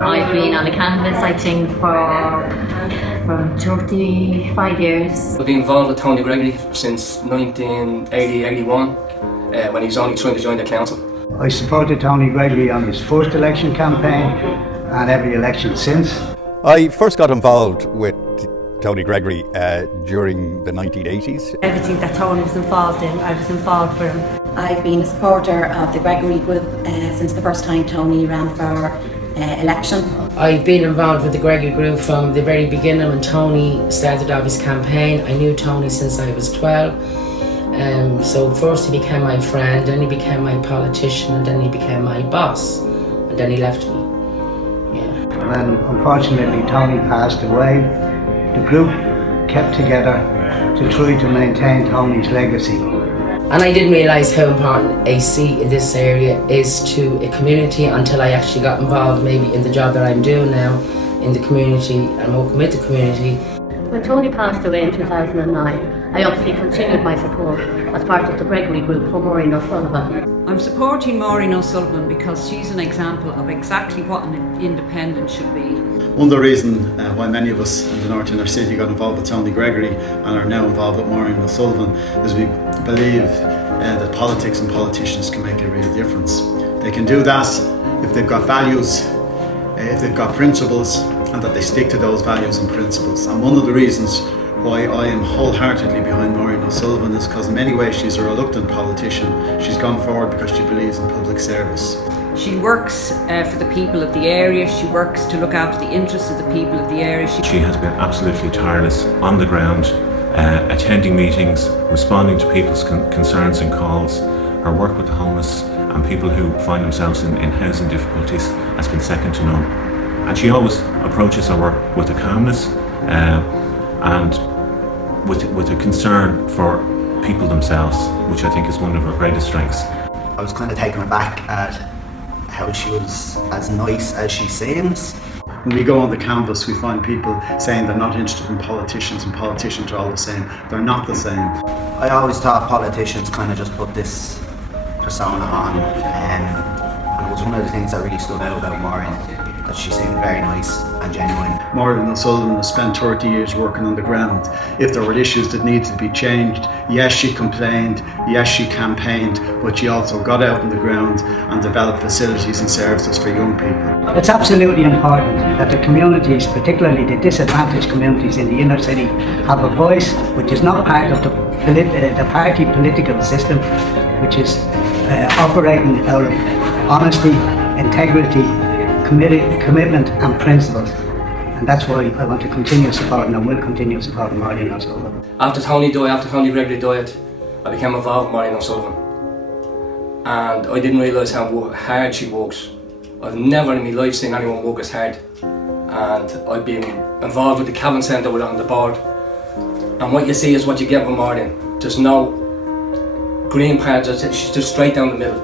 I've been on the canvas, I think, for 35 years. I've been involved with Tony Gregory since 1980-81, when he was only trying to join the council. I supported Tony Gregory on his first election campaign and every election since. I first got involved with Tony Gregory during the 1980s. Everything that Tony was involved in, I was involved with him. I've been a supporter of the Gregory Group since the first time Tony ran for election. I've been involved with the Gregory Group from the very beginning when Tony started off his campaign. I knew Tony since I was 12. So first he became my friend, then he became my politician, and then he became my boss, and then he left me. When unfortunately Tony passed away, the group kept together to try to maintain Tony's legacy. And I didn't realise how important a seat in this area is to a community until I actually got involved maybe in the job that I'm doing now in the community and working with the community. When Tony passed away in 2009, I obviously continued my support as part of the Gregory Group for Maureen O'Sullivan. I'm supporting Maureen O'Sullivan because she's an example of exactly what an independent should be. One of the reasons why many of us in the North Inner City got involved with Tony Gregory and are now involved with Maureen O'Sullivan is we believe that politics and politicians can make a real difference. They can do that if they've got values, if they've got principles, and that they stick to those values and principles. And one of the reasons why I am wholeheartedly behind Maureen O'Sullivan is because in many ways she's a reluctant politician. She's gone forward because she believes in public service. She works for the people of the area. She works to look after the interests of the people of the area. She has been absolutely tireless on the ground, attending meetings, responding to people's concerns and calls. Her work with the homeless and people who find themselves in housing difficulties has been second to none. And she always approaches her work with a calmness and with a concern for people themselves, which I think is one of her greatest strengths. I was kind of taken aback at how she was as nice as she seems. When we go on the canvas, we find people saying they're not interested in politicians and politicians are all the same. They're not the same. I always thought politicians kind of just put this persona on, and it was one of the things that really stood out about Maureen, that she seemed very nice and genuine. Maureen O'Sullivan has spent 30 years working on the ground. If there were issues that needed to be changed, yes, she complained, yes, she campaigned, but she also got out on the ground and developed facilities and services for young people. It's absolutely important that the communities, particularly the disadvantaged communities in the inner city, have a voice which is not part of the party political system, which is operating out of honesty, integrity, commitment and principles. And that's why I want to continue supporting and will continue supporting Maureen O'Sullivan. After Tony Gregory died, I became involved with Maureen O'Sullivan. And I didn't realise how hard she works. I've never in my life seen anyone work as hard. And I've been involved with the Cavan Centre on the board. And what you see is what you get with Maureen. There's no green part, she's just straight down the middle.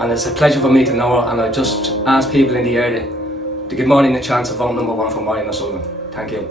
And it's a pleasure for me to know her, and I just ask people in the area to give Maureen a chance to vote number 1 for Maureen O'Sullivan. Thank you.